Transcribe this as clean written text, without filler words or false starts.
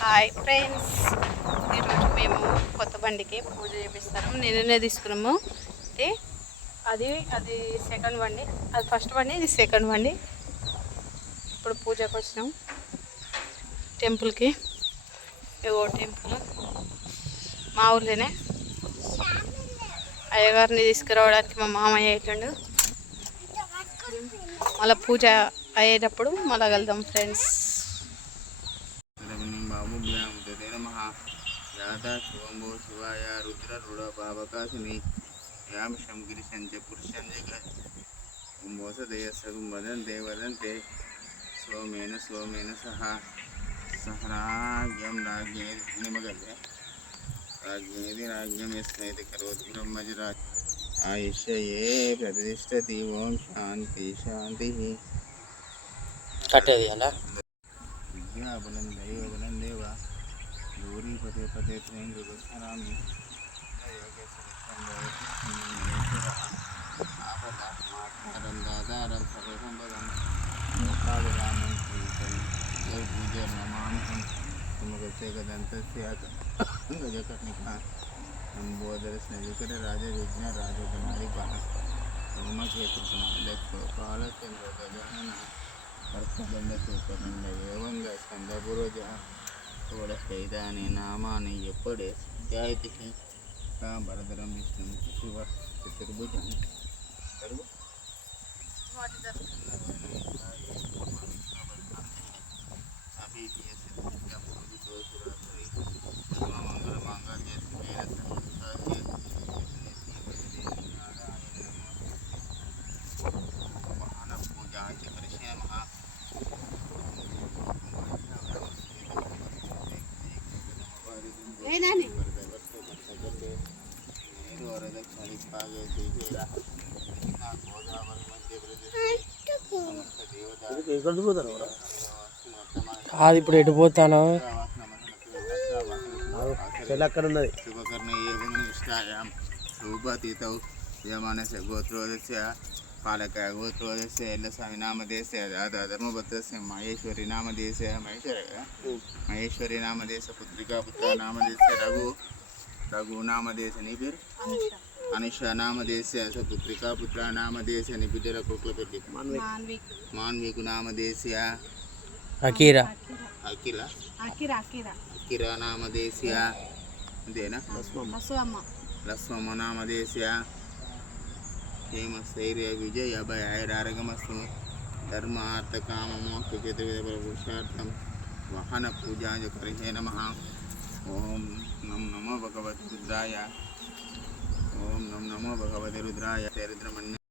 Hi friends, ఈరోజు మేము కొత్త బండికి పూజ చేపిస్తాము. నిన్ననే తీసుకున్నాము. అయితే అది అది సెకండ్ బండి, అది ఫస్ట్ బండి, ఇది సెకండ్ బండి. ఇప్పుడు పూజకు వచ్చినాం టెంపుల్కి. ఏవో టెంపుల్ మా ఊర్లోనే. అయ్యగారిని తీసుకురావడానికి మా మామయ్య అయ్యేటండు. మళ్ళీ పూజ అయ్యేటప్పుడు మళ్ళీ వెళ్దాం ఫ్రెండ్స్. శివంభో శివాయ రుద్ర రుడ పావకాశిని యాం శం గిరిశంచ పురుషం జగత్ కుంభోసదయస్సు వదంతే సోమేన సోమేన సహ సహరాజ్యం రాజ్ఞేది నిమగల్య రాజ్ఞేది రాజ్ఞం యస్మైతి కరోతి బ్రహ్మజరాజ్ ఆయుష్యే ప్రతిష్టతి. ఓం శాంతి శాంతి. కట్టేది అలా విద్యాబలం దైవబలం దేవ గౌరీ పదే పదే త్రయం గృహస్మరామి ఆపదారం దాదారం సర్వసంపదం లోకాభిరామం శ్రీకం పూజ నమాంసం సుముఖేకదంతస్య గజకర్ణిక లంబోదర స్నవికర రాజవిఘ్న రాజకుమారి హనుమకేతు కాలచంద్ర గజానన కర్కదండ సూపరండ ఏవంగ స్కందపూర్వజ षोडशैतानि नामानि एप्पडे ध्यायति भरदरं विष्णुं शिव चतुर्भुजं सर्व అది ఇప్పుడు ఎటు పోతాను అక్కడ ఉన్నది శుభకర్ణ శోభాతీతౌ యమానస గోత్రోదస్య పాలకాయ గోత్రోదస్య ఎల్లస్వామి నామదేశ ధర్మభద్రస్య మహేశ్వరి నామదేశ మహేశ్వరి నామదేశ పుత్రికా పుత్ర నామదేశ రఘు నామదేశ. నీ పేరు అనుష నామదేశ పుత్రికా పుత్ర నామదేశ. నీ బిడ్డల కొట్ల పెట్టి మాన్వీకు నామదేశ అకీరా అకిరా నామదేశ. అంతేనా? లస్వమ్మ నామదేశ. క్షేమస్థైర్య విజయ భయ ఐరారగమస్తు ధర్మ అర్థ కామ మోక్ష చతుర్విధ పురుషార్థం వాహన పూజా కరిహే నమ. ఓం నమో నమో భగవతి రుద్రాయ. ఓం నమో నమో భగవతి రుద్రాయ. రుద్రమణ్య